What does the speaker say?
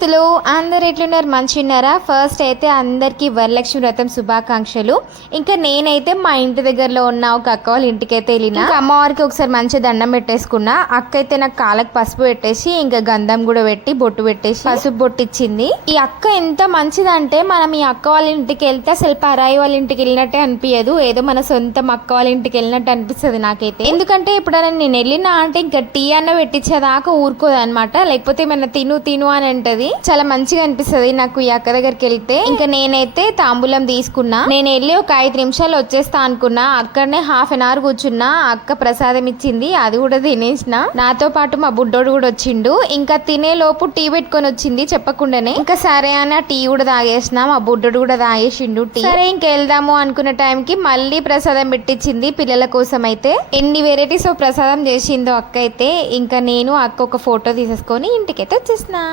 దోస్తులు అందరు ఎట్లున్నారు, మంచి ఉన్నారా? ఫస్ట్ అయితే అందరికీ వరలక్ష్మి వ్రతం శుభాకాంక్షలు. ఇంకా నేనైతే మా ఇంటి దగ్గరలో ఉన్న ఒక అక్క వాళ్ళ ఇంటికి అయితే వెళ్ళిన. అమ్మవారికి ఒకసారి మంచి దండం పెట్టేసుకున్నా. అక్క అయితే నాకు కాళ్ళకి పసుపు పెట్టేసి ఇంకా గంధం కూడా పెట్టి బొట్టు పెట్టేసి పసుపు బొట్టు ఇచ్చింది. ఈ అక్క ఎంత మంచిదంటే మనం ఈ అక్క వాళ్ళ ఇంటికి వెళ్తే అసలు పరాయి వాళ్ళ ఇంటికి వెళ్ళినట్టే అనిపించదు, ఏదో మన సొంతం అక్క వాళ్ళ ఇంటికి వెళ్ళినట్టు అనిపిస్తుంది నాకైతే. ఎందుకంటే ఇప్పుడు నేను వెళ్ళినా అంటే ఇంకా టీ అన్న పెట్టించేదాకా ఊరుకోదు అనమాట, లేకపోతే ఏమైనా తిను అని అంటది. చాలా మంచిగా అనిపిస్తుంది నాకు ఈ అక్క దగ్గరికి వెళ్తే. ఇంకా నేనైతే తాంబూలం తీసుకున్నా. నేను వెళ్ళి ఒక 5 నిమిషాలు వచ్చేస్తా అనుకున్నా. అక్కడనే ½ అన్ అవర్ కూర్చున్నా. అక్క ప్రసాదం ఇచ్చింది, అది కూడా తినేసిన. నాతో పాటు మా బుడ్డోడు కూడా వచ్చిండు. ఇంకా తినే లోపు టీ పెట్టుకొని వచ్చింది చెప్పకుండానే. ఇంకా సరే అని టీ కూడా తాగేసిన. మా బుడ్డోడు కూడా తాగేసిండు టీ. సరే ఇంక వెళ్దాము అనుకున్న టైంకి మళ్ళీ ప్రసాదం పెట్టించింది పిల్లల కోసం. అయితే ఎన్ని వెరైటీస్ ఆఫ్ ప్రసాదం చేసిందో అక్క అయితే. ఇంకా నేను అక్క ఒక ఫోటో తీసేసుకొని ఇంటికైతే వచ్చేసిన.